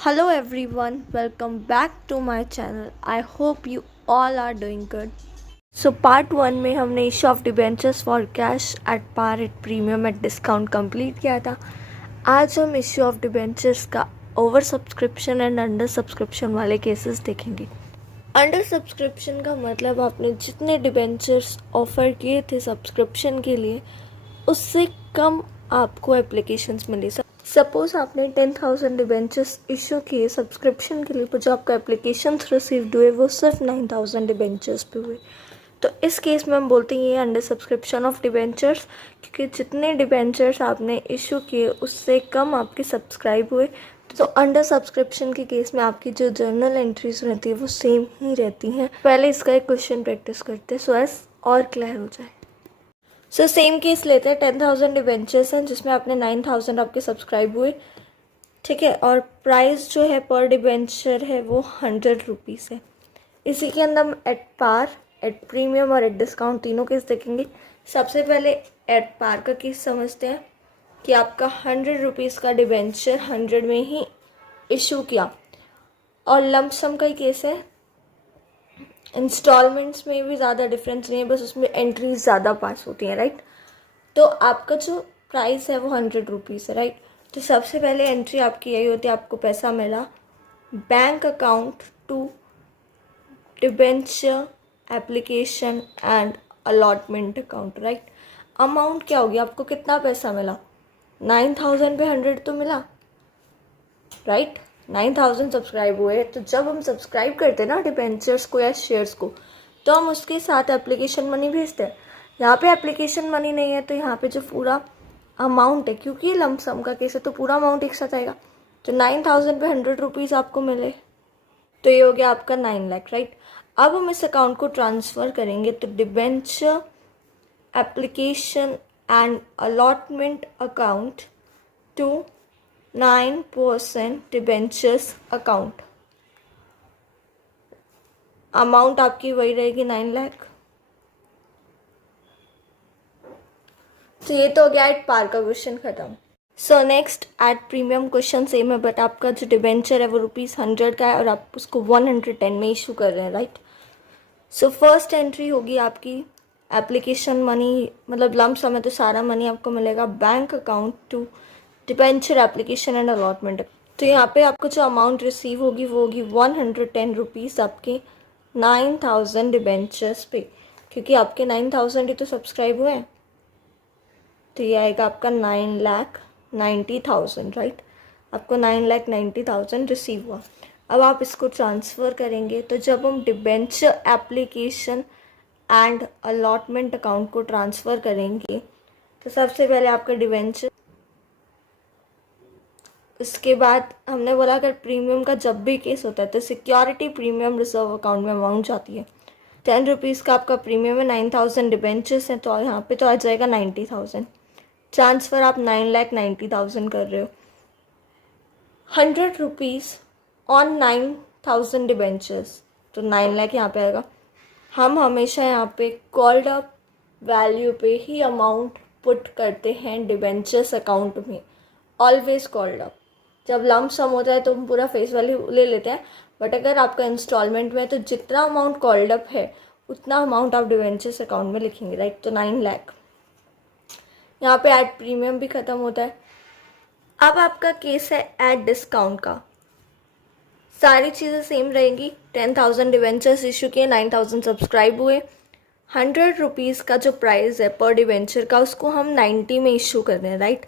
Hello everyone, welcome back to my channel. I hope you all are doing good. So part 1 में हमने issue of debentures for cash at par at premium at discount complete किया था. आज हम issue of debentures का over subscription and under subscription वाले cases देखेंगे. Under subscription का मतलब आपने जितने डिबेंचर्स ऑफर किए थे सब्सक्रिप्शन के लिए उससे कम आपको एप्लीकेशंस मिली. सपोज आपने 10,000 डिबेंचर्स इशू किए सब्सक्रिप्शन के लिए, पर जो आपका एप्लीकेशंस रिसीव्ड हुए वो सिर्फ 9,000 डिबेंचर्स पे हुए. तो इस केस में हम बोलते हैं ये अंडर सब्सक्रिप्शन ऑफ डिबेंचर्स, क्योंकि जितने डिबेंचर्स आपने इशू किए उससे कम आपके सब्सक्राइब हुए. तो अंडर सब्सक्रिप्शन के केस में आपकी जो जर्नल एंट्रीज रहती है वो सेम ही रहती हैं. पहले इसका एक क्वेश्चन प्रैक्टिस करते हैं सो एज और क्लियर हो जाए. सो सेम केस लेते हैं. 10,000 डिबेंचर्स हैं जिसमें आपने 9,000 आपके सब्सक्राइब हुए, ठीक है, और प्राइस जो है पर डिबेंचर है वो 100 रुपीज़ है. इसी के अंदर हम एट पार, एट प्रीमियम और एट डिस्काउंट तीनों केस देखेंगे. सबसे पहले एट पार का केस समझते हैं कि आपका 100 रुपीज़ का डिबेंचर 100 में ही इशू किया, और लंप सम का ही केस है. इंस्टॉलमेंट्स में भी ज़्यादा डिफरेंस नहीं है, बस उसमें एंट्रीज ज़्यादा पास होती हैं, राइट. तो आपका जो प्राइस है वो 100 रुपीज़ है, राइट. तो सबसे पहले एंट्री आपकी यही होती है, आपको पैसा मिला bank account to debenture application and allotment account, right. Amount क्या होगी, आपको कितना पैसा मिला, 9,000 पे 100 तो मिला, राइट. 9,000 सब्सक्राइब हुए. तो जब हम सब्सक्राइब करते हैं ना डिबेंचर्स को या शेयर्स को, तो हम उसके साथ एप्लीकेशन मनी भेजते हैं. यहाँ पे एप्लीकेशन मनी नहीं है, तो यहाँ पे जो पूरा अमाउंट है, क्योंकि ये लंप सम का केस है तो पूरा अमाउंट एक साथ आएगा. तो 9,000 पे 100 रुपीज़ आपको मिले, तो ये हो गया आपका 9 लाख, राइट. अब हम इस अकाउंट को ट्रांसफ़र करेंगे तो debenture application and allotment account to 9% debentures account. Amount आपकी वही रहेगी 9 लाख. तो ये तो हो गया एट पार का क्वेश्चन खत्म. So next at premium question same है, बट आपका जो डिबेंचर है वो ₹100 का है और आप उसको 110 में इशू कर रहे हैं, राइट. सो फर्स्ट एंट्री होगी आपकी एप्लीकेशन मनी, मतलब लंप सम है तो सारा मनी आपको मिलेगा bank account to debenture application and allotment. तो यहाँ पे आपको जो अमाउंट रिसीव होगी वो होगी 110 रुपीज़ आपके 9,000 डिबेंचर्स पे, क्योंकि आपके 9,000 ही तो सब्सक्राइब हुए हैं. तो ये आएगा आपका 9,90,000, राइट. आपको 9,90,000 रिसीव हुआ. अब आप इसको ट्रांसफ़र करेंगे, तो जब हम debenture application and allotment account को ट्रांसफ़र करेंगे तो सबसे पहले आपका डिबेंचर, उसके बाद हमने बोला अगर प्रीमियम का जब भी केस होता है तो सिक्योरिटी प्रीमियम रिजर्व अकाउंट में अमाउंट जाती है. 10 रुपीज़ का आपका प्रीमियम है, 9,000 डिबेंचर्स हैं, तो यहाँ पे तो आ जाएगा 90,000. ट्रांसफ़र आप 9,90,000 कर रहे हो. 100 रुपीज़ ऑन 9,000 डिबेंचर्स, तो 9 लाख यहाँ पे आएगा. हम हमेशा यहाँ पे कॉल्ड अप वैल्यू पे ही अमाउंट पुट करते हैं डिबेंचर्स अकाउंट में, ऑलवेज कॉल्ड अप. जब लंप सम होता है तो हम पूरा फेस वैल्यू ले लेते हैं, बट अगर आपका इंस्टॉलमेंट में है तो जितना अमाउंट कॉल्ड अप है उतना अमाउंट आप डिबेंचर्स अकाउंट में लिखेंगे, राइट. तो 9 लाख. यहाँ पे एट प्रीमियम भी ख़त्म होता है. अब आपका केस है एट डिस्काउंट का. सारी चीज़ें सेम रहेंगी. 10,000 डिबेंचर्स इशू किए, 9,000 सब्सक्राइब हुए. 100 रुपीज़ का जो प्राइस है पर डिबेंचर का उसको हम 90 में इशू कर रहे हैं, राइट.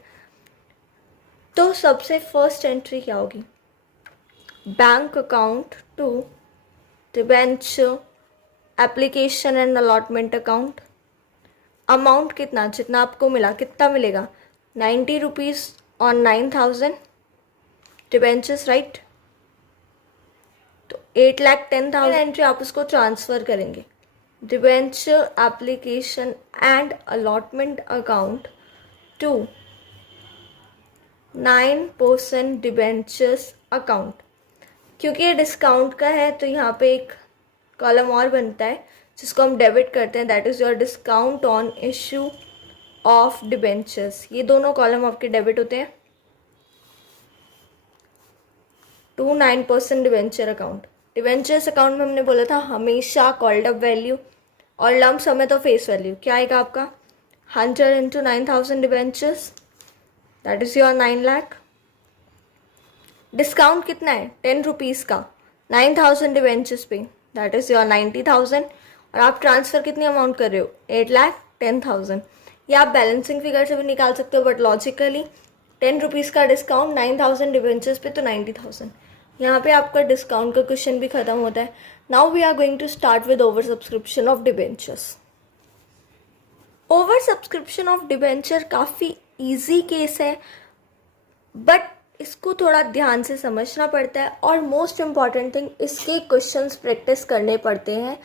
तो सबसे फर्स्ट एंट्री क्या होगी, bank account to debenture application and allotment account. Amount कितना, जितना आपको मिला, कितना मिलेगा, 90 रुपीज़ ऑन 9,000 डिबेंचर्स, राइट. तो 8,10,000 एंट्री आप उसको ट्रांसफ़र करेंगे debenture application and allotment account to 9% debentures account. क्योंकि ये डिस्काउंट का है तो यहाँ पे एक कॉलम और बनता है जिसको हम डेबिट करते हैं, that is your discount on issue of debentures. ये दोनों कॉलम आपके डेबिट होते हैं. To 9% debenture account. Debentures account में हमने बोला था हमेशा कॉल्ड अप वैल्यू और लम्प सम है तो फेस वैल्यू। क्या आएगा आपका 100 into 9,000 debentures, that is your 9 lakh. Discount कितना है 10 रुपीज़ का 9,000 डिवेंचर्स पे, दैट इज़ योर 90,000। और आप ट्रांसफ़र कितनी अमाउंट कर रहे हो 8,10,000। ये आप बैलेंसिंग फिगर से भी निकाल सकते हो, बट लॉजिकली 10 रुपीज़ का डिस्काउंट 9,000 डिवेंचर्स पे तो 90,000। यहाँ पे आपका डिस्काउंट का क्वेश्चन भी ख़त्म होता है। Now we are going to start with over subscription of debentures. Over subscription of debenture काफ़ी ईजी केस है, बट इसको थोड़ा ध्यान से समझना पड़ता है और मोस्ट इम्पॉर्टेंट थिंग इसके क्वेश्चंस प्रैक्टिस करने पड़ते हैं,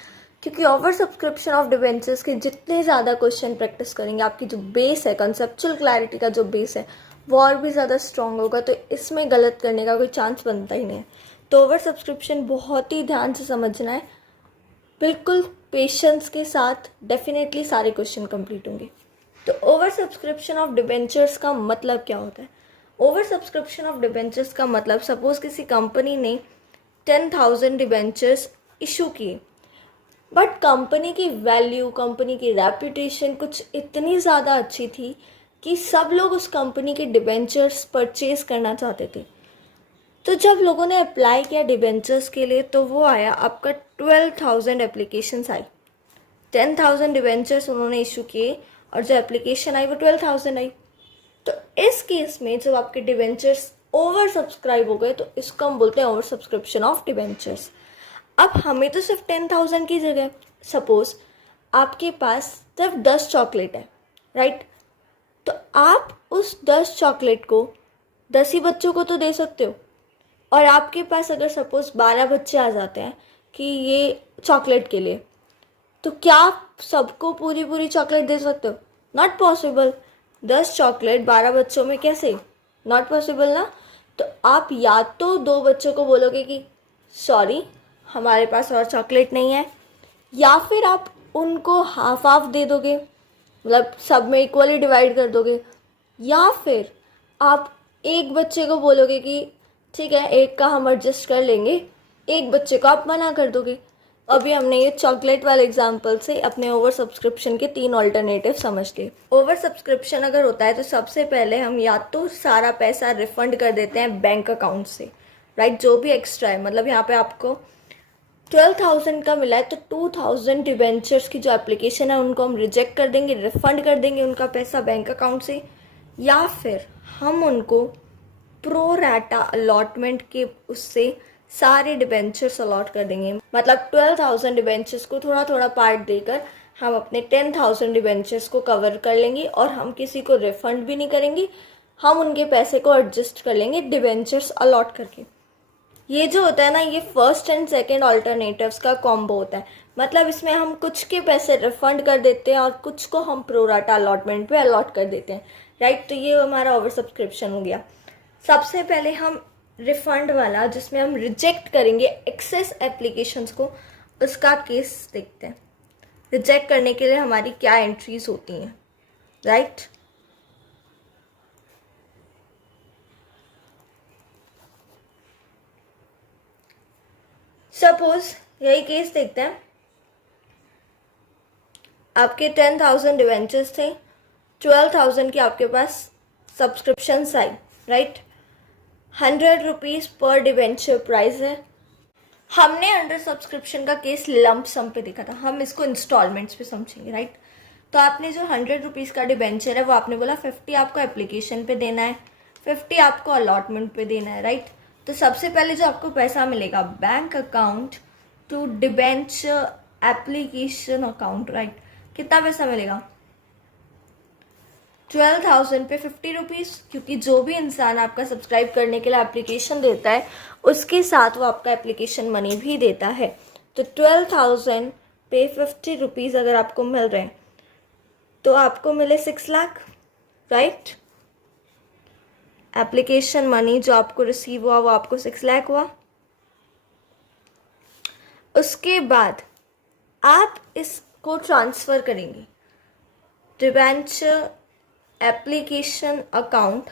क्योंकि ओवर सब्सक्रिप्शन ऑफ डिवेंचर्स के जितने ज़्यादा क्वेश्चन प्रैक्टिस करेंगे आपकी जो बेस है, कंसेप्चुअल क्लैरिटी का जो बेस है वो और भी ज़्यादा स्ट्रॉन्ग होगा, तो इसमें गलत करने का कोई चांस बनता ही नहीं है। तो ओवर सब्सक्रिप्शन बहुत ही ध्यान से समझना है, बिल्कुल पेशेंस के साथ, डेफिनेटली सारे क्वेश्चन कंप्लीट होंगे। तो ओवर सब्सक्रिप्शन ऑफ डिवेंचर्स का मतलब क्या होता है? ओवर सब्सक्रिप्शन ऑफ डिवेंचर्स का मतलब, सपोज किसी कंपनी ने 10,000 डिवेंचर्स इशू किए, बट कंपनी की वैल्यू, कंपनी की रेपुटेशन कुछ इतनी ज़्यादा अच्छी थी कि सब लोग उस कंपनी के डिवेंचर्स परचेज करना चाहते थे। तो जब लोगों ने अप्लाई किया डिवेंचर्स के लिए तो वो आया आपका 12,000 एप्लीकेशंस आई। 10,000 डिवेंचर्स उन्होंने इशू किए और जो एप्लीकेशन आई वो 12,000 आई। तो इस केस में जब आपके डिवेंचर्स ओवर सब्सक्राइब हो गए तो इसको हम बोलते हैं ओवर सब्सक्रिप्शन ऑफ डिवेंचर्स। अब हमें तो सिर्फ 10,000 की जगह, सपोज आपके पास सिर्फ 10 चॉकलेट है, राइट? तो आप उस 10 चॉकलेट को 10 ही बच्चों को तो दे सकते हो, और आपके पास अगर सपोज 12 बच्चे आ जाते हैं कि ये चॉकलेट के लिए, तो क्या आप सबको पूरी पूरी चॉकलेट दे सकते हो? Not possible. 10 चॉकलेट 12 बच्चों में कैसे? नॉट पॉसिबल ना। तो आप या तो 2 बच्चों को बोलोगे कि सॉरी हमारे पास और चॉकलेट नहीं है, या फिर आप उनको हाफ हाफ दे दोगे, मतलब सब में इक्वली डिवाइड कर दोगे, या फिर आप एक बच्चे को बोलोगे कि ठीक है एक का हम एडजस्ट कर लेंगे, एक बच्चे को आप मना कर दोगे। अभी हमने ये चॉकलेट वाले एग्जाम्पल से अपने ओवर सब्सक्रिप्शन के 3 ऑल्टरनेटिव समझ लिए। ओवर सब्सक्रिप्शन अगर होता है तो सबसे पहले हम या तो सारा पैसा रिफंड कर देते हैं बैंक अकाउंट से, राइट? जो भी एक्स्ट्रा है, मतलब यहाँ पे आपको 12,000 का मिला है तो 2,000 डिवेंचर्स की जो एप्लीकेशन है उनको हम रिजेक्ट कर देंगे, रिफंड कर देंगे उनका पैसा बैंक अकाउंट से, या फिर हम उनको प्रो राटा अलॉटमेंट के उससे सारे डिवेंचर्स अलॉट कर देंगे। मतलब 12,000 डिवेंचर्स को थोड़ा थोड़ा पार्ट देकर हम अपने 10,000 डिवेंचर्स को कवर कर लेंगे और हम किसी को रिफंड भी नहीं करेंगे, हम उनके पैसे को एडजस्ट कर लेंगे डिवेंचर्स अलॉट करके। ये जो होता है ना, ये फर्स्ट एंड सेकेंड ऑल्टरनेटिव्स का कॉम्बो होता है। मतलब इसमें हम कुछ के पैसे रिफंड कर देते हैं और कुछ को हम प्रोराटा अलॉटमेंट पे अलॉट कर देते हैं, राइट? तो ये हमारा ओवर सब्सक्रिप्शन हो गया। सबसे पहले हम रिफंड वाला, जिसमें हम रिजेक्ट करेंगे एक्सेस एप्लीकेशंस को, उसका केस देखते हैं। रिजेक्ट करने के लिए हमारी क्या एंट्रीज होती हैं, राइट? सपोज यही केस देखते हैं। आपके 10,000 डिवेंचर्स थे, 12,000 की आपके पास सब्सक्रिप्शन आई, राइट? 100 रुपीज़ पर डिवेंचर प्राइस है। हमने अंडर सब्सक्रिप्शन का केस लंप सम पे देखा था, हम इसको इंस्टॉलमेंट्स पे समझेंगे, राइट? तो आपने जो 100 रुपीज़ का डिवेंचर है वो आपने बोला 50 आपको एप्लीकेशन पे देना है, 50 आपको अलॉटमेंट पे देना है, राइट? तो सबसे पहले जो आपको पैसा मिलेगा bank account to debenture application account, right? कितना पैसा मिलेगा? 12,000 पे 50 रुपीज़, क्योंकि जो भी इंसान आपका सब्सक्राइब करने के लिए एप्लीकेशन देता है उसके साथ वो आपका एप्लीकेशन मनी भी देता है। तो 12,000 पे 50 रुपीज़ अगर आपको मिल रहे हैं तो आपको मिले 6 लाख, राइट? एप्लीकेशन मनी जो आपको रिसीव हुआ वो आपको 6 लाख हुआ। उसके बाद आप इसको ट्रांसफ़र करेंगे debenture application account,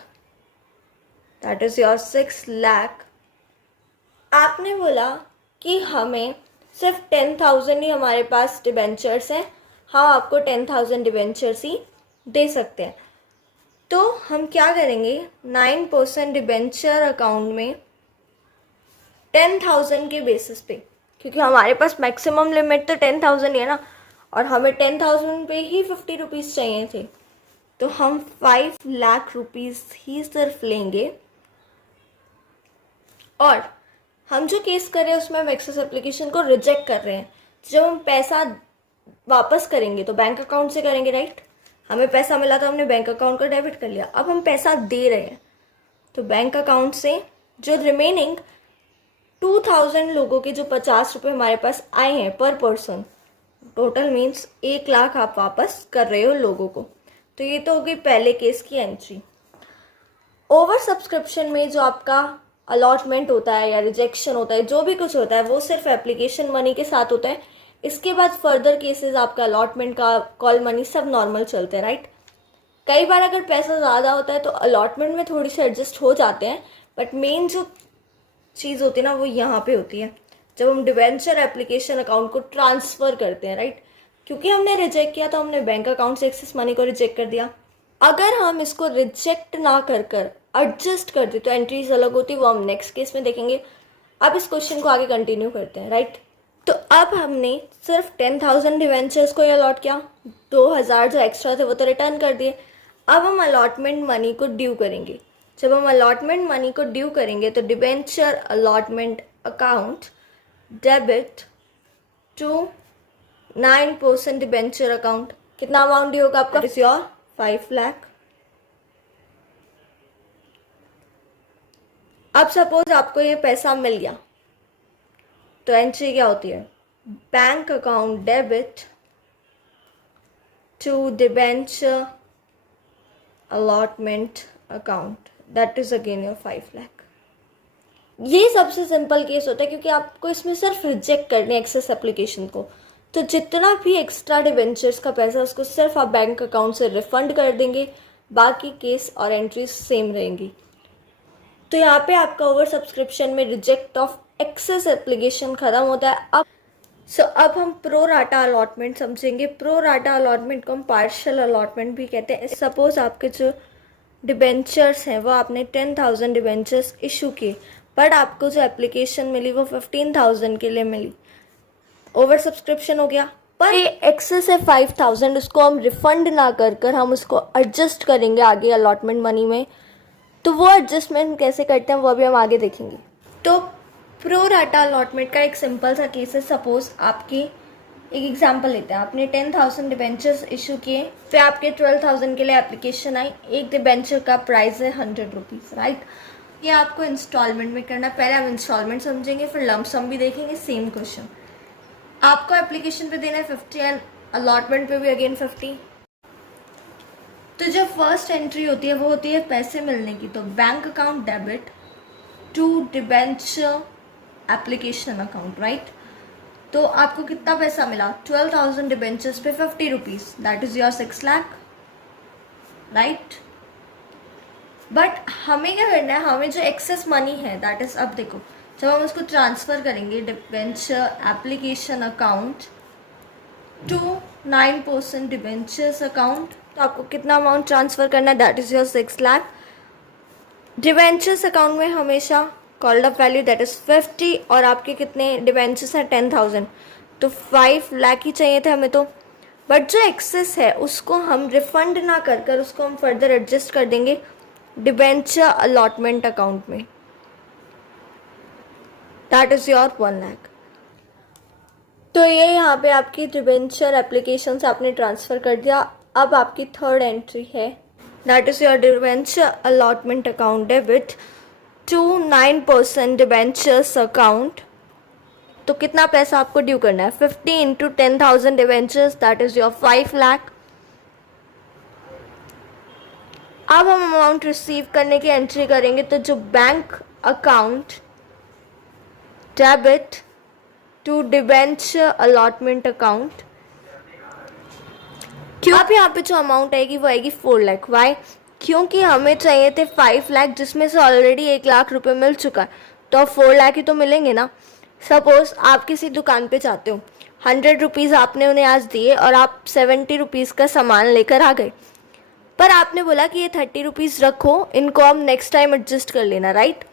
that is your 6 lakh आपने बोला कि हमें सिर्फ 10,000 ही हमारे पास डिबेंचर्स हैं, हम आपको 10,000 डिबेंचर्स ही दे सकते हैं। तो हम क्या करेंगे, 9% डिबेंचर अकाउंट में 10,000 के बेसिस पे, क्योंकि हमारे पास मैक्सिमम लिमिट तो 10,000 ही है ना, और हमें 10,000 पे ही 50 रुपीज़ चाहिए थे, तो हम 5 लाख रुपीज़ ही सिर्फ लेंगे। और हम जो केस कर रहे हैं उसमें हम एक्सेस एप्लीकेशन को रिजेक्ट कर रहे हैं। जब हम पैसा वापस करेंगे तो बैंक अकाउंट से करेंगे, राइट। हमें पैसा मिला तो हमने बैंक अकाउंट को डेबिट कर लिया। अब हम पैसा दे रहे हैं तो बैंक अकाउंट से जो रिमेनिंग 2,000 लोगों के जो 50 रुपये हमारे पास आए हैं पर पर्सन, टोटल मीन्स 1 लाख आप वापस कर रहे हो लोगों को। तो ये तो हो गई पहले केस की एंट्री। ओवर सब्सक्रिप्शन में जो आपका अलॉटमेंट होता है या रिजेक्शन होता है, जो भी कुछ होता है, वो सिर्फ एप्लीकेशन मनी के साथ होता है। इसके बाद फर्दर केसेस आपका अलॉटमेंट का, कॉल मनी, सब नॉर्मल चलते हैं, राइट। कई बार अगर पैसा ज़्यादा होता है तो अलॉटमेंट में थोड़ी सी एडजस्ट हो जाते हैं, बट मेन जो चीज़ होती है ना वो यहाँ पे होती है जब हम डिवेंचर एप्लीकेशन अकाउंट को ट्रांसफ़र करते हैं, राइट। क्योंकि हमने रिजेक्ट किया तो हमने बैंक अकाउंट से एक्सेस मनी को रिजेक्ट कर दिया। अगर हम इसको रिजेक्ट ना कर एडजस्ट कर दे तो एंट्रीज अलग होती है, वो हम नेक्स्ट केस में देखेंगे। अब इस क्वेश्चन को आगे कंटिन्यू करते हैं, राइट। तो अब हमने सिर्फ 10,000 डिवेंचर्स को अलॉट किया, 2,000 जो एक्स्ट्रा थे वो तो रिटर्न कर दिए। अब हम अलॉटमेंट मनी को ड्यू करेंगे। जब हम अलॉटमेंट मनी को ड्यू करेंगे तो debenture allotment account debit to 9% debenture account. कितना अमाउंट ड्यू होगा आपका? Is your 5 lakh. अब सपोज आपको ये पैसा मिल गया तो एंट्री क्या होती है? Bank account debit to debenture allotment account, that is again your 5 lakh. ये सबसे सिंपल केस होता है क्योंकि आपको इसमें सिर्फ रिजेक्ट करने एक्सेस एप्लीकेशन को, तो जितना भी एक्स्ट्रा डिबेंचर्स का पैसा उसको सिर्फ आप बैंक अकाउंट से रिफंड कर देंगे, बाकी केस और एंट्रीज सेम रहेंगी। तो यहाँ पे आपका ओवर सब्सक्रिप्शन में रिजेक्ट ऑफ एक्सेस एप्लीकेशन खत्म होता है। अब हम प्रो राटा अलॉटमेंट समझेंगे। प्रो राटा अलॉटमेंट को हम पार्शियल अलॉटमेंट भी कहते हैं। सपोज आपके जो डिबेंचर्स हैं वो आपने 10,000 डिबेंचर्स इशू किए, बट आपको जो एप्लीकेशन मिली वो 15,000 के लिए मिली, ओवर सब्सक्रिप्शन हो गया। पर ये एक्सेस है 5,000, उसको हम रिफंड ना कर हम उसको एडजस्ट करेंगे आगे अलॉटमेंट मनी में। तो वो एडजस्टमेंट कैसे करते हैं वो अभी हम आगे देखेंगे। तो प्रो राटा अलॉटमेंट का एक सिंपल सा केस है। सपोज आपकी एक एग्जांपल लेते हैं, आपने 10,000 डिबेंचर्स इशू किए, फिर आपके 12,000 के लिए एप्लीकेशन आई। एक डिबेंचर का प्राइस है 100 रुपीज़, राइट। ये आपको इंस्टॉलमेंट में करना है। पहले हम इंस्टॉलमेंट समझेंगे, फिर लमसम भी देखेंगे। सेम क्वेश्चन, आपको एप्लीकेशन पे देना है 50 एंड अलॉटमेंट पे भी अगेन 50। तो जो फर्स्ट एंट्री होती है वो होती है पैसे मिलने की। तो bank account debit to debenture application account, right. तो आपको कितना पैसा मिला? 12,000 डिबेंचर्स पे 50 rupees, that is your 6 lakh, right. But हमें क्या करना है, हमें जो एक्सेस मनी है दैट इज, अब देखो जब हम उसको ट्रांसफ़र करेंगे debenture application account to 9% debentures account, तो आपको कितना अमाउंट ट्रांसफ़र करना है? That is your 6 lakh. Debentures account में हमेशा called up value that is 50, और आपके कितने डिबेंचर्स हैं? 10,000, तो 5 लाख ही चाहिए थे हमें तो। बट जो एक्सेस है उसको हम रिफंड ना कर उसको हम फर्दर एडजस्ट कर देंगे डिबेंचर अलॉटमेंट अकाउंट में, दैट इज़ योर 1 लाख। तो ये यहाँ पे आपकी डिबेंचर एप्लीकेशन से आपने ट्रांसफ़र कर दिया। अब आपकी थर्ड एंट्री है, that is your debenture allotment account debit to 9% debentures account. तो कितना पैसा आपको ड्यू करना है? 50 into 10,000 debentures, that is your 5 lakh. अब हम अमाउंट रिसीव करने की एंट्री करेंगे, तो जो bank account debit to debenture allotment account, क्यों अब यहाँ पे जो अमाउंट आएगी वो आएगी 4 लाख। वाई? क्योंकि हमें चाहिए थे 5 लाख जिसमें से ऑलरेडी 1 लाख रुपए मिल चुका है, तो अब 4 लाख ही तो मिलेंगे ना। सपोज आप किसी दुकान पे जाते हो, 100 रुपीज़ आपने उन्हें आज दिए और आप 70 रुपीज़ का सामान लेकर आ गए, पर आपने बोला कि ये 30 रुपीज़ रखो, इनको आप नेक्स्ट टाइम एडजस्ट कर लेना, राइट।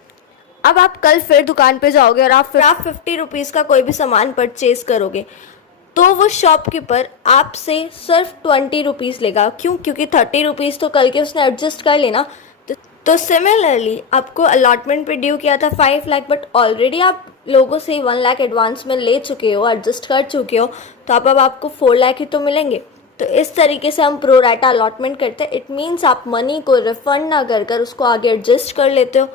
अब आप कल फिर दुकान पे जाओगे और आप 50 रुपीज़ का कोई भी सामान परचेज करोगे, तो वो शॉपकीपर आपसे सिर्फ 20 रुपीज़ लेगा। क्यों? क्योंकि 30 रुपीज़ तो कल के उसने एडजस्ट कर लेना। तो सिमिलरली आपको अलॉटमेंट पे ड्यू किया था 5 लाख, बट ऑलरेडी आप लोगों से 1 लाख एडवांस में ले चुके हो, एडजस्ट कर चुके हो, तो अब आपको 4 लाख ही तो मिलेंगे। तो इस तरीके से हम प्रो राटा अलॉटमेंट करते हैं। इट मीन्स आप मनी को रिफंड ना कर कर उसको आगे एडजस्ट कर लेते हो,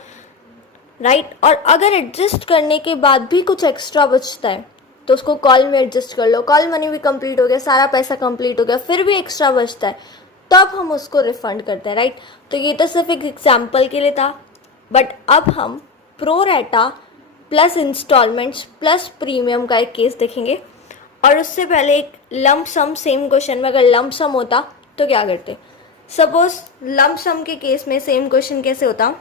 राइट। और अगर एडजस्ट करने के बाद भी कुछ एक्स्ट्रा बचता है तो उसको कॉल में एडजस्ट कर लो, कॉल मनी भी कंप्लीट हो गया, सारा पैसा कंप्लीट हो गया, फिर भी एक्स्ट्रा बचता है तब हम उसको रिफंड करते हैं, राइट। तो ये तो सिर्फ एक एग्जाम्पल के लिए था, बट अब हम pro rata plus installments plus premium का एक केस देखेंगे। और उससे पहले एक लंप सम, सेम क्वेश्चन में अगर लंप सम होता तो क्या करते। सपोज लंप सम के केस में सेम क्वेश्चन कैसे होता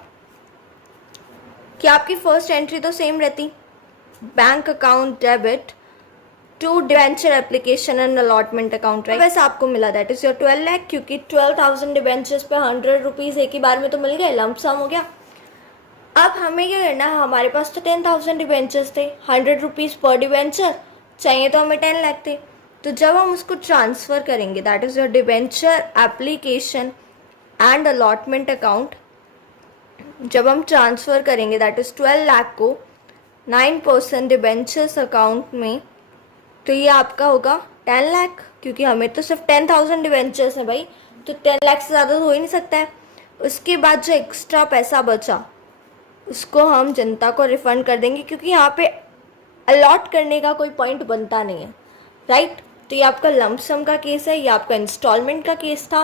कि आपकी फर्स्ट एंट्री तो सेम रहती, bank account debit to debenture application and allotment account, right. वैसे आपको मिला दैट इज योर 12 लाख, क्योंकि 12,000 डिवेंचर्स पे 100 रुपीज़ एक ही बार में तो मिल गए, लंप सम हो गया। अब हमें क्या करना है, हमारे पास तो 10,000 डिवेंचर्स थे, 100 रुपीज़ पर डिवेंचर, चाहिए तो हमें 10 लाख थे। तो जब हम उसको ट्रांसफ़र करेंगे, that is your debenture application and allotment account, जब हम ट्रांसफ़र करेंगे दैट इज़ 12 लाख को 9% डिवेंचर्स अकाउंट में, तो ये आपका होगा 10 लाख, क्योंकि हमें तो सिर्फ 10,000 डिवेंचर्स हैं भाई, तो 10 लाख से ज़्यादा तो हो ही नहीं सकता है। उसके बाद जो एक्स्ट्रा पैसा बचा उसको हम जनता को रिफ़ंड कर देंगे, क्योंकि यहाँ पे अलॉट करने का कोई पॉइंट बनता नहीं है, राइट। तो ये आपका लंप सम का केस है, ये आपका इंस्टॉलमेंट का केस था।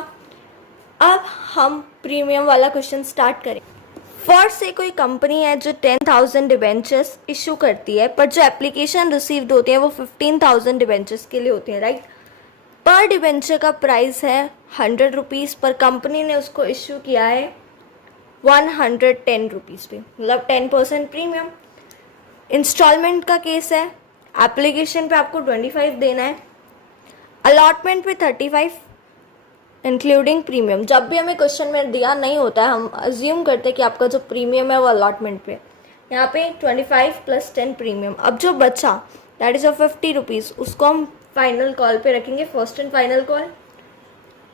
अब हम प्रीमियम वाला क्वेश्चन स्टार्ट करें। फर्स्ट से कोई कंपनी है जो 10,000 डिवेंचर्स इशू करती है, पर जो एप्लीकेशन रिसीव्ड होती है वो 15,000 डिवेंचर्स के लिए होती है, राइट। पर डिवेंचर का प्राइस है 100 रुपीज़, पर कंपनी ने उसको इशू किया है 110 रुपीज़ पे, मतलब 10% प्रीमियम। इंस्टॉलमेंट का केस है, एप्लीकेशन पे आपको 25 देना है, अलॉटमेंट पे 35 इंक्लूडिंग प्रीमियम। जब भी हमें क्वेश्चन में दिया नहीं होता है, हम अज्यूम करते हैं कि आपका जो प्रीमियम है वो अलॉटमेंट पे, यहाँ पे 25 + 10 प्रीमियम। अब जो बचा दैट इज़ 50 रुपीज़, उसको हम फाइनल कॉल पे रखेंगे, first and final call.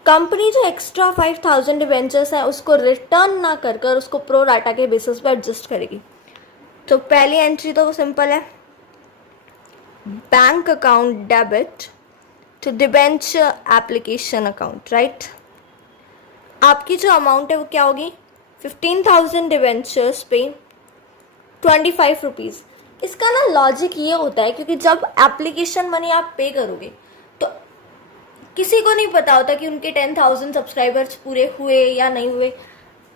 Company जो एक्स्ट्रा 5,000 डिवेंचर्स हैं उसको रिटर्न ना कर कर उसको प्रो राटा के बेसिस पे एडजस्ट करेगी। तो पहली एंट्री तो वो सिंपल है, bank account debit to debenture application account, right. आपकी जो अमाउंट है वो क्या होगी, 15,000 डिबेंचर्स पे 25 रुपीज़। इसका ना लॉजिक ये होता है, क्योंकि जब एप्लीकेशन मनी आप पे करोगे तो किसी को नहीं पता होता कि उनके 10,000 सब्सक्राइबर्स पूरे हुए या नहीं हुए,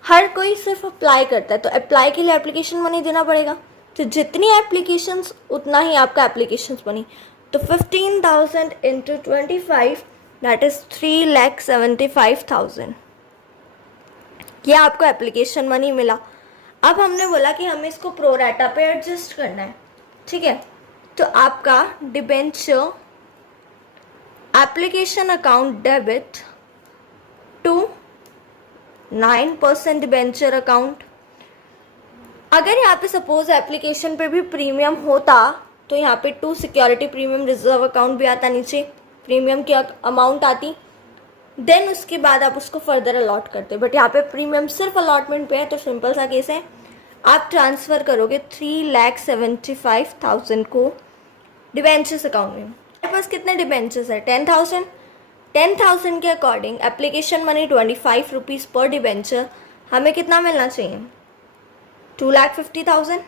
हर कोई सिर्फ अप्लाई करता है, तो अप्लाई के लिए एप्लीकेशन मनी देना पड़ेगा। तो जितनी एप्लीकेशंस उतना ही आपका एप्लीकेशंस मनी। तो 15,000 इंटू 25 दैट इज़ 3,75,000, ये आपको एप्लीकेशन मनी मिला। अब हमने बोला कि हमें इसको प्रो राटा पे एडजस्ट करना है, ठीक है। तो आपका debenture application account debit to 9% debenture account. अगर यहाँ पे सपोज एप्लीकेशन पे भी प्रीमियम होता तो यहाँ पे 2 सिक्योरिटी प्रीमियम रिजर्व अकाउंट भी आता, नीचे प्रीमियम की अमाउंट आती, देन उसके बाद आप उसको फर्दर अलॉट करते। बट यहाँ पे प्रीमियम सिर्फ अलॉटमेंट पे है, तो सिंपल सा केस है, आप ट्रांसफ़र करोगे 3,75,000 को डिबेंचर्स अकाउंट में। हमारे पास कितने डिबेंचर्स है, 10,000। 10,000 के अकॉर्डिंग एप्लीकेशन मनी 25 रुपीज़ पर डिबेंचर, हमें कितना मिलना चाहिए, 2,50,000।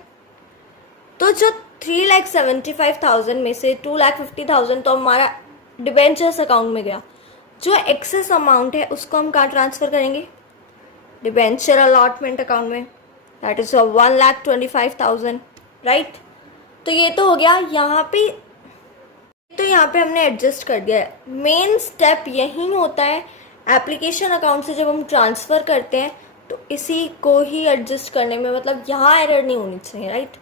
तो जो 3,75,000 में से 2,50,000 तो हमारा डिबेंचर्स अकाउंट में गया। जो एक्सेस अमाउंट है उसको हम कहाँ ट्रांसफ़र करेंगे, डिबेंचर अलॉटमेंट अकाउंट में, दैट इज़ 1,25,000, राइट। तो ये तो हो गया यहाँ पे, तो यहाँ पे हमने एडजस्ट कर दिया है। मेन स्टेप यही होता है, एप्लीकेशन अकाउंट से जब हम ट्रांसफ़र करते हैं तो इसी को ही एडजस्ट करने में मतलब यहाँ एरर नहीं होनी चाहिए, राइट।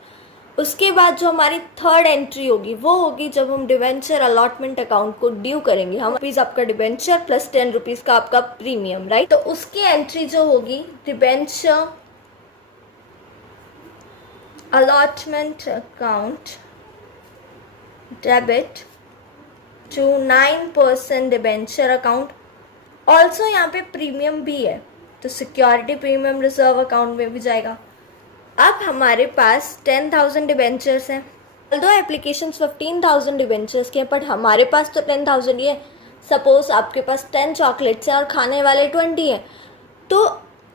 उसके बाद जो हमारी थर्ड एंट्री होगी वो होगी जब हम डिवेंचर अलॉटमेंट अकाउंट को ड्यू करेंगे। हम रुपीज़ आपका डिवेंचर प्लस 10 रुपीज़ का आपका प्रीमियम, राइट। तो उसकी एंट्री जो होगी debenture allotment account debit to 9% debenture account. Also यहाँ पे प्रीमियम भी है तो सिक्योरिटी प्रीमियम रिजर्व अकाउंट में भी जाएगा। अब हमारे पास 10,000 डिवेंचर्स हैं। दो एप्लीकेशंस 15,000 डिवेंचर्स के हैं, बट हमारे पास तो 10,000 ही है। सपोज आपके पास 10 चॉकलेट्स हैं और खाने वाले 20 हैं, तो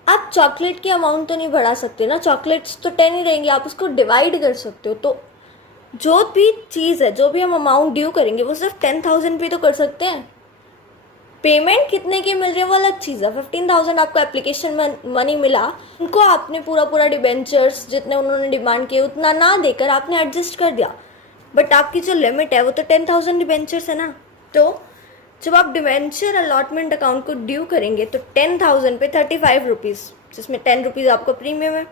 आप चॉकलेट की अमाउंट तो नहीं बढ़ा सकते ना, चॉकलेट्स तो 10 ही रहेंगे, आप उसको डिवाइड कर सकते हो। तो जो भी चीज़ है, जो भी हम अमाउंट ड्यू करेंगे वो सिर्फ 10,000 पे तो कर सकते हैं। पेमेंट कितने की मिल रही है वो अलग चीज़ है। 15,000 आपको एप्लीकेशन मनी मिला, उनको आपने पूरा डिबेंचर्स जितने उन्होंने डिमांड किए उतना ना देकर आपने एडजस्ट कर दिया, बट आपकी जो लिमिट है वो तो 10,000 डिबेंचर्स है ना। तो जब आप डिबेंचर अलॉटमेंट अकाउंट को ड्यू करेंगे तो 10,000 पे 35 रुपीज़, जिसमें 10 रुपीज़ आपको प्रीमियम है,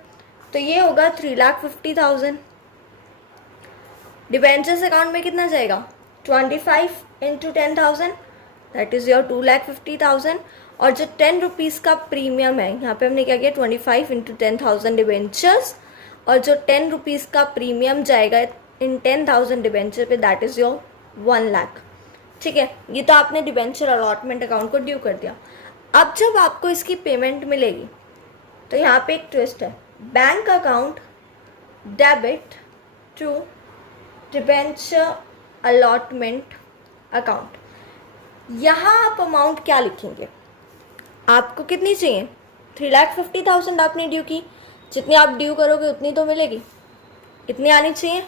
तो ये होगा 3,50,000। डिबेंचर्स अकाउंट में कितना जाएगा 25 इंटू 10,000, दैट इज़ योर 2,50,000। और जो 10 रुपीज़ का प्रीमियम है, यहाँ पे हमने क्या किया 25 इंटू 10,000 डिबेंचर्स, और जो 10 रुपीज़ का प्रीमियम जाएगा इन 10,000 डिबेंचर पे, दैट इज़ योर 1 लाख। ठीक है, ये तो आपने डिबेंचर अलॉटमेंट अकाउंट को ड्यू कर दिया। अब जब आपको इसकी पेमेंट मिलेगी तो यहाँ पे एक ट्विस्ट है, bank account debit to debenture allotment account. यहाँ आप अमाउंट क्या लिखेंगे, आपको कितनी चाहिए 3,50,000 आपने ड्यू की, जितनी आप ड्यू करोगे उतनी तो मिलेगी, इतनी आनी चाहिए।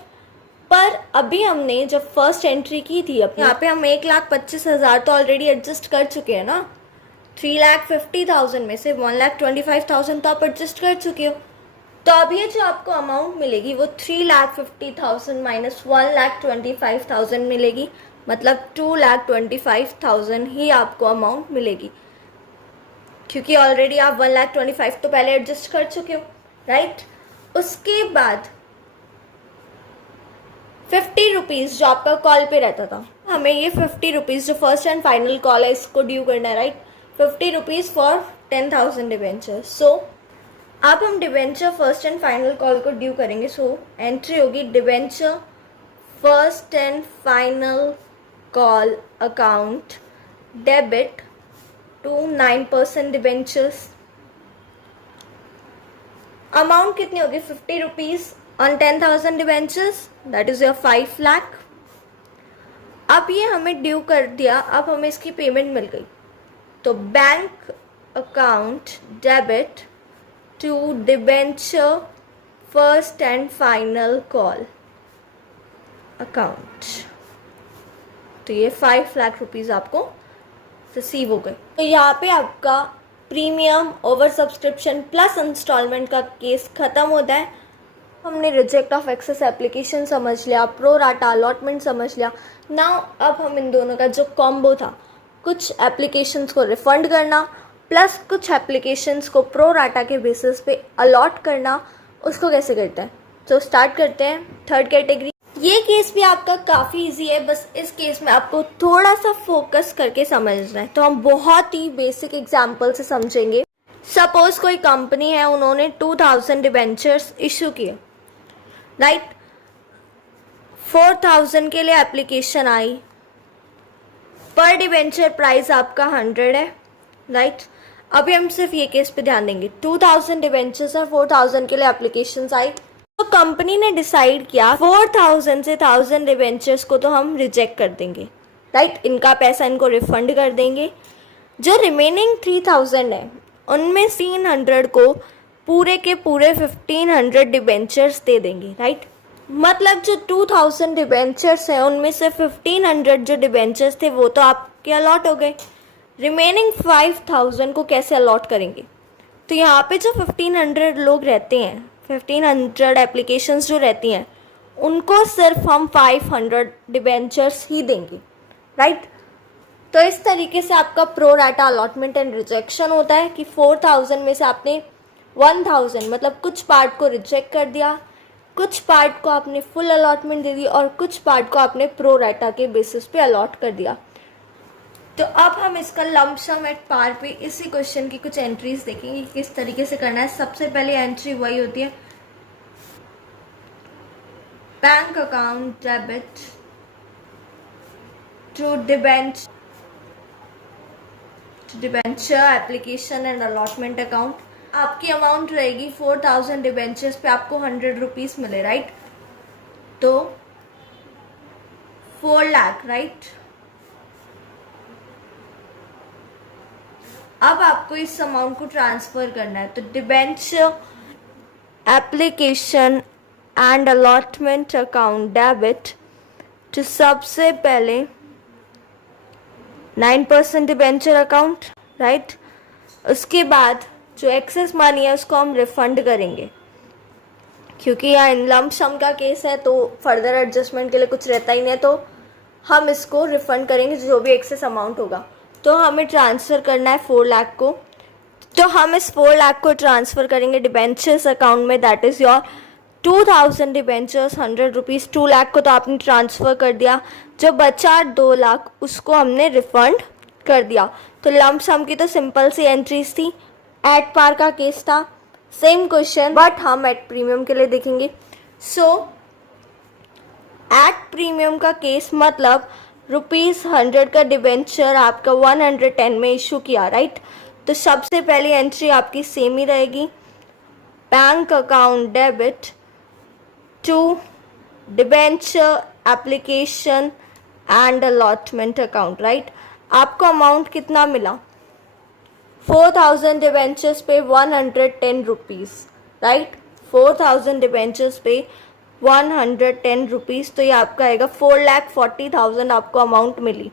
पर अभी हमने जब फर्स्ट एंट्री की थी अपनी, यहाँ पे हम 1,25,000 तो ऑलरेडी एडजस्ट कर चुके हैं ना। 3,50,000 में से 1,25,000 तो आप एडजस्ट कर चुके हो, तो अब ये जो आपको अमाउंट मिलेगी वो 3,50,000 माइनस 1,25,000 मिलेगी, मतलब 2,25,000 ही आपको अमाउंट मिलेगी, क्योंकि ऑलरेडी आप 1,25,000 तो पहले एडजस्ट कर चुके हो, राइट। उसके बाद 50 रुपीज़ जो आपका कॉल पे रहता था, हमें ये 50 रुपीज़ जो फर्स्ट एंड फाइनल कॉल है इसको ड्यू करना है, right. 50 rupees for 10,000 debenture. So अब हम debenture first and final call को ड्यू करेंगे। सो एंट्री होगी debenture first and final call account debit to 9% debentures. Amount कितनी होगी 50 rupees on 10,000 debentures, that is your 5 lakh. अब ये हमें ड्यू कर दिया, अब हमें इसकी पेमेंट मिल गई, तो bank account debit to debenture first and final call account, तो ये 5 लाख रुपीज़ आपको रिसीव हो गए। तो यहाँ पे आपका premium over subscription plus installment का केस ख़त्म होता है। हमने रिजेक्ट ऑफ एक्सेस एप्लीकेशन समझ लिया, प्रो राटा अलॉटमेंट समझ लिया। नाउ अब हम इन दोनों का जो कॉम्बो था, कुछ एप्लीकेशंस को रिफंड करना प्लस कुछ एप्लीकेशंस को प्रो राटा के बेसिस पे अलॉट करना, उसको कैसे करते हैं। तो स्टार्ट करते हैं थर्ड कैटेगरी। ये केस भी आपका काफ़ी इजी है, बस इस केस में आपको थोड़ा सा फोकस करके समझना है। तो हम बहुत ही बेसिक एग्जाम्पल से समझेंगे। सपोज कोई कंपनी है, उन्होंने 2,000 डिबेंचर्स इशू किए, राइट। 4,000 के लिए एप्लीकेशन आई, पर डिबेंचर प्राइस आपका 100 है, राइट। अभी हम सिर्फ ये केस पे ध्यान देंगे, 2,000 डिबेंचर्स और 4,000 के लिए एप्लीकेशंस आई, तो कंपनी ने डिसाइड किया 4,000 से 1,000 डिबेंचर्स को तो हम रिजेक्ट कर देंगे, राइट। इनका पैसा इनको रिफंड कर देंगे। जो रिमेनिंग 3,000 है उनमें 300 को पूरे के पूरे 1,500 डिबेंचर्स दे देंगे, राइट। मतलब जो 2,000 डिबेंचर्स हैं उनमें से 1,500 जो डिबेंचर्स थे वो तो आपके अलॉट हो गए। रिमेनिंग 5,000 को कैसे अलॉट करेंगे, तो यहाँ पे जो 1,500 लोग रहते हैं, 1,500 एप्लीकेशंस जो रहती हैं, उनको सिर्फ हम 500 डिबेंचर्स ही देंगे, राइट। तो इस तरीके से आपका pro rata allotment and rejection होता है कि 4,000 में से आपने 1000 मतलब कुछ पार्ट को रिजेक्ट कर दिया, कुछ पार्ट को आपने फुल अलॉटमेंट दे दी और कुछ पार्ट को आपने प्रो राटा के बेसिस पे अलॉट कर दिया। तो अब हम इसका लंप सम एट पार पे इसी क्वेश्चन की कुछ एंट्रीज देखेंगे किस तरीके से करना है। सबसे पहले एंट्री वही होती है, bank account debit to debenture application and allotment account. आपकी अमाउंट रहेगी 4000 डिबेंचर्स पे आपको 100 रुपीज मिले, राइट। तो 4 लाख, राइट। अब आपको इस अमाउंट को ट्रांसफर करना है। तो debenture application and allotment account debit तो सबसे पहले 9% डिबेंचर अकाउंट, राइट। उसके बाद जो एक्सेस मनी है उसको हम रिफंड करेंगे, क्योंकि यहाँ लंप सम का केस है तो फर्दर एडजस्टमेंट के लिए कुछ रहता ही नहीं है, तो हम इसको रिफंड करेंगे जो भी एक्सेस अमाउंट होगा। तो हमें ट्रांसफ़र करना है 4 लाख को, तो हम इस 4 लाख को ट्रांसफ़र करेंगे डिबेंचर्स अकाउंट में, that is your 2000 debentures 100 rupees. 2 lakh को तो आपने ट्रांसफ़र कर दिया, जो बचा 2 लाख उसको हमने रिफ़ंड कर दिया। तो लंप सम की तो सिंपल सी एंट्रीज थी, एट पार का केस था, सेम क्वेश्चन बट हम एट प्रीमियम के लिए देखेंगे। सो एट प्रीमियम का केस मतलब ₹100 का डिबेंचर आपका 110 में इशू किया, राइट। तो सबसे पहली एंट्री आपकी सेम ही रहेगी, bank account debit to debenture application and allotment account, right. आपको अमाउंट कितना मिला, 4000 डिबेंचर्स पे 110 रुपीज़, राइट। 4000 डिबेंचर्स पे 110 रुपीज़, तो ये आपका आएगा 4,40,000 आपको अमाउंट मिली।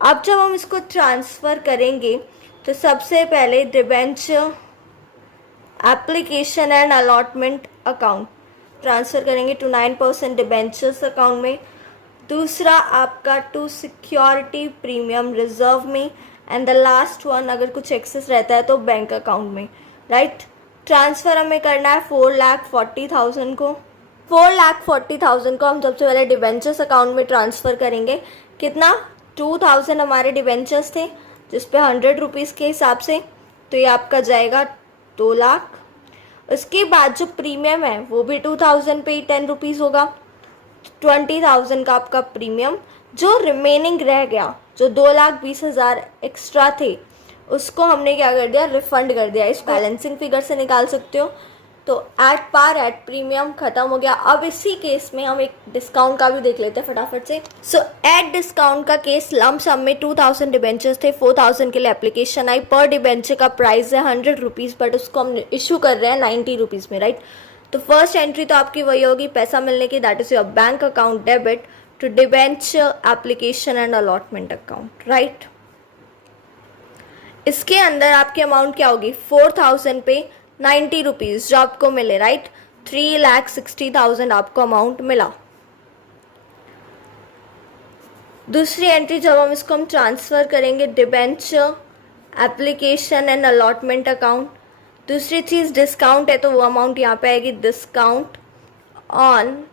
अब जब हम इसको ट्रांसफ़र करेंगे तो सबसे पहले debenture application and allotment account transfer करेंगे टू 9% डिबेंचर्स अकाउंट में, दूसरा आपका टू सिक्योरिटी प्रीमियम रिजर्व में, एंड द लास्ट वन अगर कुछ एक्सेस रहता है तो बैंक अकाउंट में, राइट। ट्रांसफ़र हमें करना है 4,40,000 को। 4,40,000 को हम सबसे पहले डिबेंचर्स अकाउंट में ट्रांसफ़र करेंगे। कितना, 2000 हमारे डिबेंचर्स थे जिस पे 100 रुपीज़ के हिसाब से, तो ये आपका जाएगा 2 लाख। उसके बाद जो प्रीमियम है वो भी 2000 पे ही 10 रुपीज़ होगा, 20,000 का आपका प्रीमियम। जो रिमेनिंग रह गया, जो 2,20,000 एक्स्ट्रा थे, उसको हमने क्या कर दिया, रिफंड कर दिया। इस बैलेंसिंग फिगर से निकाल सकते हो। तो एट पार एट प्रीमियम ख़त्म हो गया। अब इसी केस में हम एक डिस्काउंट का भी देख लेते हैं फटाफट से। सो एट डिस्काउंट का केस लंप सम में 2000 डिबेंचर्स थे, 4000 के लिए एप्लीकेशन आई, पर डिबेंचर का प्राइस है 100 रुपीज़, बट उसको हम इशू कर रहे हैं 90 रुपीज़ में, राइट। तो फर्स्ट एंट्री तो आपकी वही होगी पैसा मिलने की, that is your bank account debit to debenture application and allotment account, right. इसके अंदर आपकी अमाउंट क्या होगी, 4000 पे 90 रुपीज़ जो आपको मिले, राइट। 3,60,000 आपको अमाउंट मिला। दूसरी एंट्री जब हम इसको हम ट्रांसफ़र करेंगे debenture application and allotment account, दूसरी चीज़ डिस्काउंट है तो वो अमाउंट यहाँ पे आएगी, discount on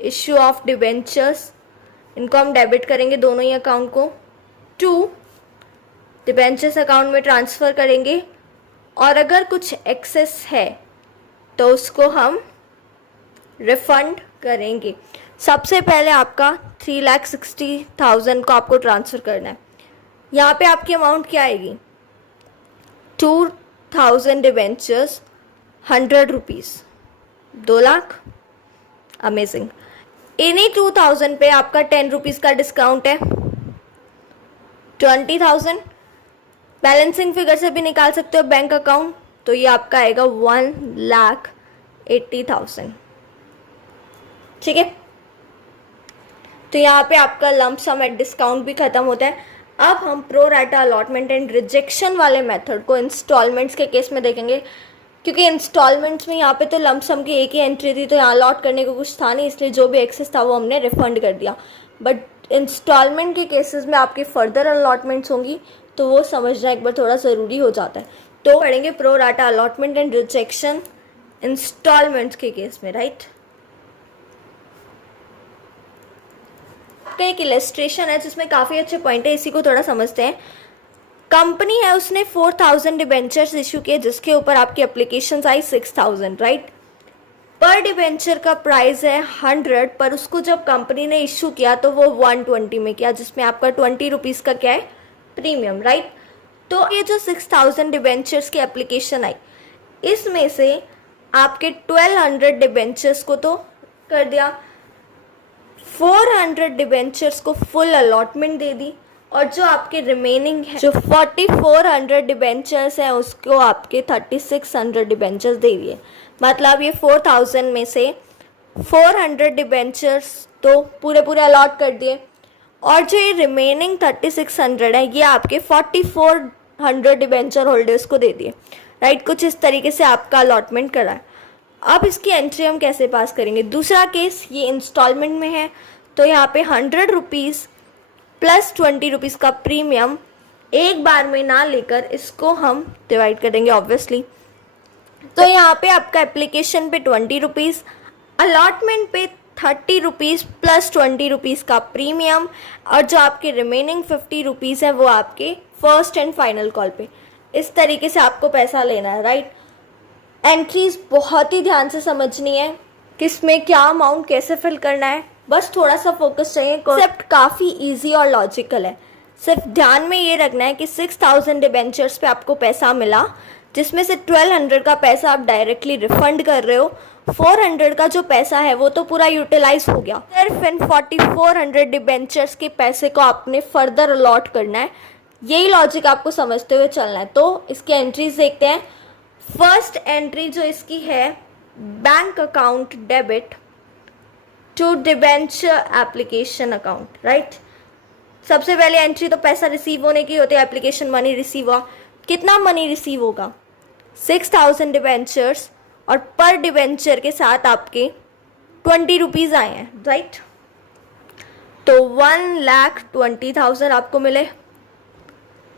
issue of debentures, इनको हम डेबिट करेंगे दोनों ही अकाउंट को, टू डिबेंचर्स अकाउंट में ट्रांसफ़र करेंगे, और अगर कुछ एक्सेस है तो उसको हम रिफ़ंड करेंगे। सबसे पहले आपका 3,60,000 को आपको ट्रांसफ़र करना है। यहाँ पे आपकी अमाउंट क्या आएगी, 2000 डिबेंचर्स 100 रुपीज़, 2 लाख। अमेजिंग। इन्हीं 2000 पे आपका 10 रुपीज़ का डिस्काउंट है, 20,000। बैलेंसिंग फिगर से भी निकाल सकते हो बैंक अकाउंट, तो ये आपका आएगा 1,80,000, ठीक है। तो यहाँ पे आपका लंप सम एट डिस्काउंट भी ख़त्म होता है। अब हम pro rata allotment and rejection वाले मेथड को इंस्टॉलमेंट्स के केस में देखेंगे, क्योंकि इंस्टॉलमेंट्स में यहाँ पे तो लंप सम की एक ही एंट्री थी, तो यहाँ अलॉट करने को कुछ था नहीं, इसलिए जो भी एक्सेस था वो हमने रिफंड कर दिया। बट इंस्टॉलमेंट के केसेस में आपकी फर्दर अलॉटमेंट्स होंगी, तो वो समझना एक बार थोड़ा ज़रूरी हो जाता है। तो पढ़ेंगे pro rata allotment and rejection installments के केस में, राइट। का एक इलस्ट्रेशन है जिसमें काफ़ी अच्छे पॉइंट है, इसी को थोड़ा समझते हैं। कंपनी है, उसने 4000 डिबेंचर्स इशू किए जिसके ऊपर आपकी एप्लीकेशन आई 6000, राइट। पर डिबेंचर का प्राइस है 100, पर उसको जब कंपनी ने इशू किया तो वो 120 में किया, जिसमें आपका 20 रुपीज़ का क्या है, प्रीमियम, राइट। तो ये जो 6000 डिबेंचर्स की एप्लीकेशन आई, इसमें से आपके 1200 डिबेंचर्स को तो कर दिया, 400 डिबेंचर्स को फुल अलॉटमेंट दे दी, और जो आपके रिमेनिंग है, जो 4400 डिबेंचर्स हैं, उसको आपके 3600 डिबेंचर्स दे दिए। मतलब ये 4000 में से 400 डिबेंचर्स तो पूरे अलॉट कर दिए, और जो ये रिमेनिंग 3600 है ये आपके 4400 डिबेंचर होल्डर्स को दे दिए, राइट। कुछ इस तरीके से आपका अलॉटमेंट करा है। अब इसकी एंट्री हम कैसे पास करेंगे? दूसरा केस ये इंस्टॉलमेंट में है, तो यहाँ पे 100 रुपीज़ प्लस 20 रुपीज़ का प्रीमियम एक बार में ना लेकर इसको हम डिवाइड कर देंगे ऑब्वियसली। तो यहाँ पे आपका एप्लीकेशन पे 20 रुपीज़, अलॉटमेंट पे 30 रुपीज़ प्लस 20 रुपीज़ का प्रीमियम, और जो आपके रिमेनिंग 50 रुपीज़ है वो आपके फर्स्ट एंड फाइनल कॉल पे। इस तरीके से आपको पैसा लेना है, राइट। एंट्रीज बहुत ही ध्यान से समझनी है, किसमें क्या अमाउंट कैसे फिल करना है, बस थोड़ा सा फोकस चाहिए। कॉन्सेप्ट काफ़ी इजी और लॉजिकल है, सिर्फ ध्यान में ये रखना है कि 6000 डिबेंचर्स पे आपको पैसा मिला, जिसमें से 1200 का पैसा आप डायरेक्टली रिफंड कर रहे हो, 400 का जो पैसा है वो तो पूरा यूटिलाइज हो गया, सिर्फ इन 4400 डिबेंचर्स के पैसे को आपने फर्दर अलॉट करना है। यही लॉजिक आपको समझते हुए चलना है। तो इसके एंट्रीज देखते हैं। फर्स्ट एंट्री जो इसकी है, bank account debit to debenture application account, right. सबसे पहले एंट्री तो पैसा रिसीव होने की होती है, एप्लीकेशन मनी रिसीव हुआ। कितना मनी रिसीव होगा? 6000 डिबेंचर्स, और पर डिबेंचर के साथ आपके 20 रुपीज़ आए हैं, राइट। तो 1,20,000 आपको मिले।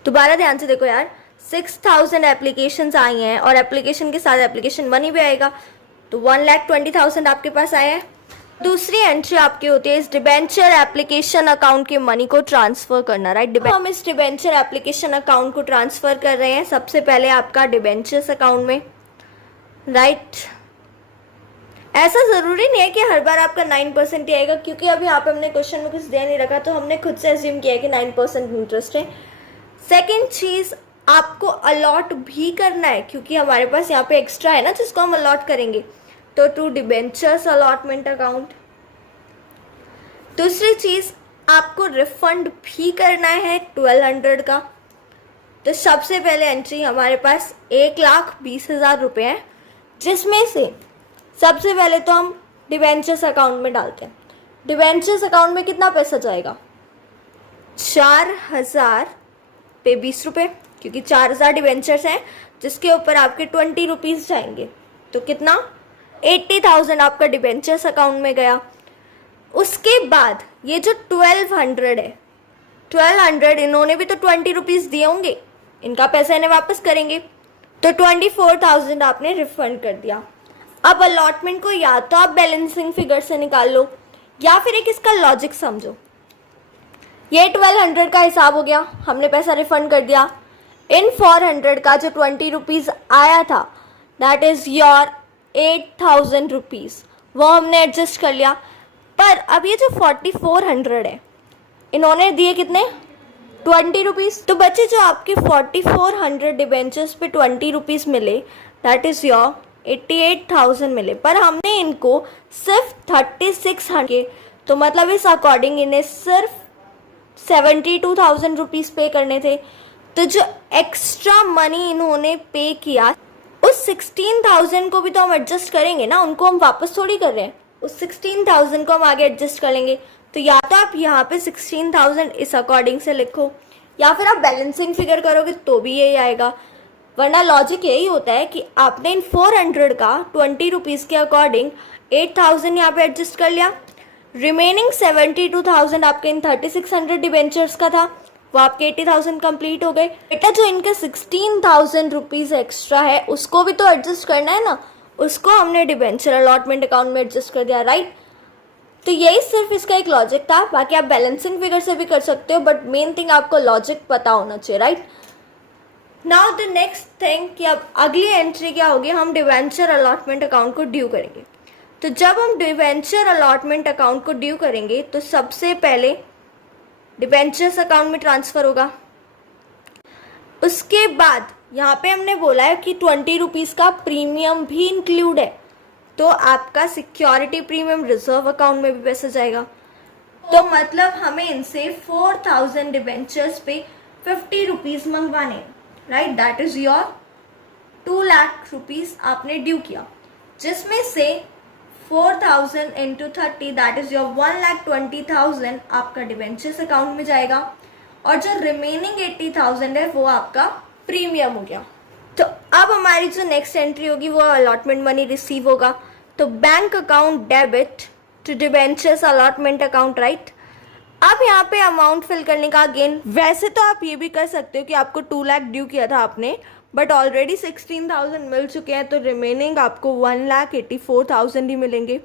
दोबारा ध्यान से देखो यार, 6000 एप्लीकेशंस आई हैं और एप्लीकेशन के साथ एप्लीकेशन मनी भी आएगा, तो 1,20,000 आपके पास आए हैं। दूसरी एंट्री आपकी होती है इस डिबेंचर एप्लीकेशन अकाउंट के मनी को ट्रांसफ़र करना, राइट। हम इस डिबेंचर एप्लीकेशन अकाउंट को ट्रांसफ़र कर रहे हैं सबसे पहले आपका डिबेंचर्स अकाउंट में, राइट। ऐसा ज़रूरी नहीं है कि हर बार आपका 9% ही आएगा, क्योंकि अभी यहाँ पे हमने क्वेश्चन में कुछ दे नहीं रखा, तो हमने खुद से एज्यूम किया कि 9% इंटरेस्ट है। सेकेंड चीज़, आपको अलॉट भी करना है, क्योंकि हमारे पास यहाँ पे एक्स्ट्रा है ना जिसको हम अलॉट करेंगे, तो टू डिबेंचर्स अलॉटमेंट अकाउंट। दूसरी चीज़, आपको रिफंड भी करना है 1200 का। तो सबसे पहले एंट्री हमारे पास 1,20,000 रुपये है, जिसमें से सबसे पहले तो हम डिबेंचर्स अकाउंट में डालते हैं। डिबेंचर्स अकाउंट में कितना पैसा जाएगा? 4000 पे 20 रुपये, क्योंकि 4000 डिबेंचर्स हैं जिसके ऊपर आपके 20 रुपीज़ जाएंगे, तो कितना? 80,000 आपका डिबेंचर्स अकाउंट में गया। उसके बाद ये जो 1200 है, 1200 इन्होंने भी तो 20 रुपीज़ दिए होंगे, इनका पैसा इन्हें वापस करेंगे, तो 24,000 आपने रिफंड कर दिया। अब अलॉटमेंट को या तो आप बैलेंसिंग फिगर से निकाल लो, या फिर एक इसका लॉजिक समझो। ये 1200 का हिसाब हो गया, हमने पैसा रिफंड कर दिया। इन 400 का जो 20 रुपीज़ आया था, दैट इज़ योर 8,000 रुपीज़, वो हमने एडजस्ट कर लिया। पर अब ये जो 4400 है, इन्होंने दिए कितने? 20 रुपीज़। तो बच्चे जो आपके 4400 डिबेंचर्स पे 20 रुपीज़ मिले, दैट इज़ योर 88,000 मिले, पर हमने इनको सिर्फ 3600, तो मतलब इस अकॉर्डिंग इन्हें सिर्फ 72,000 रुपीज़ पे करने थे। तो जो एक्स्ट्रा मनी इन्होंने पे किया, उस 16,000 को भी तो हम एडजस्ट करेंगे ना, उनको हम वापस थोड़ी कर रहे हैं, उस 16,000 को हम आगे एडजस्ट कर लेंगे। तो या तो आप यहाँ पे 16,000 इस अकॉर्डिंग से लिखो, या फिर आप बैलेंसिंग फिगर करोगे तो भी यही आएगा, वरना लॉजिक यही होता है कि आपने इन 400 का 20 रुपीज़ के अकॉर्डिंग 8,000 यहाँ पे एडजस्ट कर लिया, रिमेनिंग 72,000 आपके इन 3600 डिबेंचर्स का था, वो आपके 80,000 कंप्लीट हो गए। बेटा जो इनके 16,000 रुपीज़ एक्स्ट्रा है उसको भी तो एडजस्ट करना है ना, उसको हमने डिबेंचर अलॉटमेंट अकाउंट में एडजस्ट कर दिया, राइट। तो यही सिर्फ इसका एक लॉजिक था, बाकी आप बैलेंसिंग फिगर से भी कर सकते हो, बट मेन थिंग आपको लॉजिक पता होना चाहिए, right. Now the next thing कि अब अगली एंट्री क्या होगी, हम डिवेंचर अलॉटमेंट अकाउंट को ड्यू करेंगे। तो जब हम डिवेंचर अलॉटमेंट अकाउंट को ड्यू करेंगे तो सबसे पहले डिवेंचर्स अकाउंट में ट्रांसफ़र होगा। उसके बाद यहाँ पे हमने बोला है कि 20 रुपीज़ का प्रीमियम भी इंक्लूड है, तो आपका सिक्योरिटी प्रीमियम रिजर्व अकाउंट में भी पैसा जाएगा। तो मतलब हमें इनसे 4,000 डिवेंचर्स पे 50 रुपीज़ मंगवाने, right. That is your 2 lakh rupees आपने ड्यू किया, जिसमें से 4,000 इंटू 30 दैट इज़ योर 1,20,000 आपका डिवेंचर्स अकाउंट में जाएगा, और जो रिमेनिंग 80,000 है वो आपका प्रीमियम हो गया। तो अब हमारी जो नेक्स्ट एंट्री होगी वो अलॉटमेंट मनी रिसीव होगा। तो bank account debit to debentures allotment account, right. अब यहाँ पे अमाउंट फिल करने का अगेन, वैसे तो आप ये भी कर सकते हो कि आपको 2 लाख ड्यू किया था आपने, बट ऑलरेडी 16,000 मिल चुके हैं, तो रिमेनिंग आपको 1,84,000 ही मिलेंगे।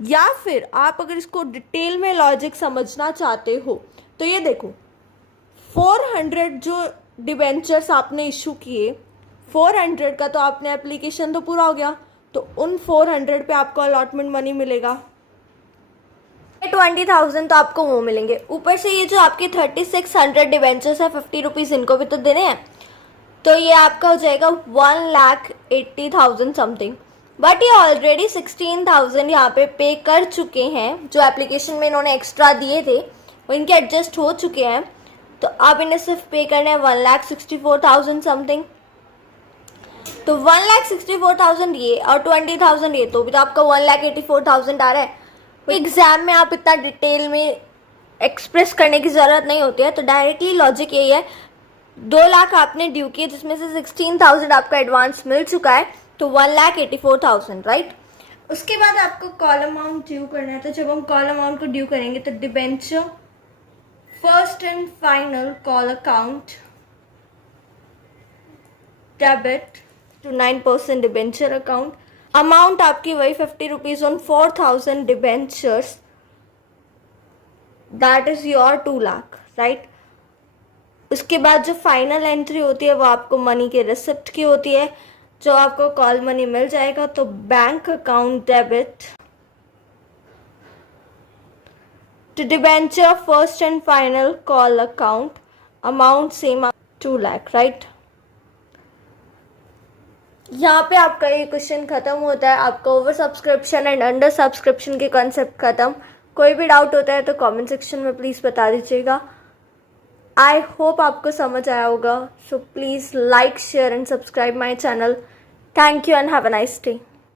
या फिर आप अगर इसको डिटेल में लॉजिक समझना चाहते हो तो ये देखो, 400 जो डिबेंचर्स आपने इशू किए, 400 का तो आपने एप्लीकेशन तो पूरा हो गया, तो उन 400 पे आपको अलॉटमेंट मनी मिलेगा। 20,000 तो आपको वो मिलेंगे, ऊपर से ये जो आपके 3600 डिबेंचर्स है 50 रुपीज़ इनको भी तो देने हैं, तो ये आपका हो जाएगा 1,80,000 समथिंग। बट ये ऑलरेडी 16,000 यहाँ पे कर चुके हैं, जो एप्लीकेशन में इन्होंने एक्स्ट्रा दिए थे वो इनके एडजस्ट हो चुके हैं, तो आप इन्हें सिर्फ पे करना है 1,64,000 समथिंग। तो 1,64,000 ये और 20,000 ये, तो भी तो आपका 1,84,000 आ रहा है। एग्जाम में आप इतना डिटेल में एक्सप्रेस करने की ज़रूरत नहीं होती है, तो डायरेक्टली लॉजिक यही है, 2 लाख आपने ड्यू किए जिसमें से 16,000 आपका एडवांस मिल चुका है, तो 1,84,000, राइट। उसके बाद आपको कॉल अमाउंट ड्यू करना है। तो जब हम कॉल अमाउंट को ड्यू करेंगे तो debenture first and final call account debit to 9% debenture account, amount आपकी वही 50 rupees on 4,000 debentures, that is your 2 lakh, right. उसके बाद जो फाइनल एंट्री होती है वो आपको मनी के रिसिप्ट की होती है, जो आपको कॉल मनी मिल जाएगा। तो bank account debit to debenture first and final call account, amount same 2 lakh, right. यहाँ पे आपका ये क्वेश्चन खत्म होता है, आपका over subscription and under subscription के कॉन्सेप्ट खत्म। कोई भी डाउट होता है तो कमेंट सेक्शन में प्लीज़ बता दीजिएगा। आई होप आपको समझ आया होगा, so please like share and subscribe my channel. Thank you and have a nice day.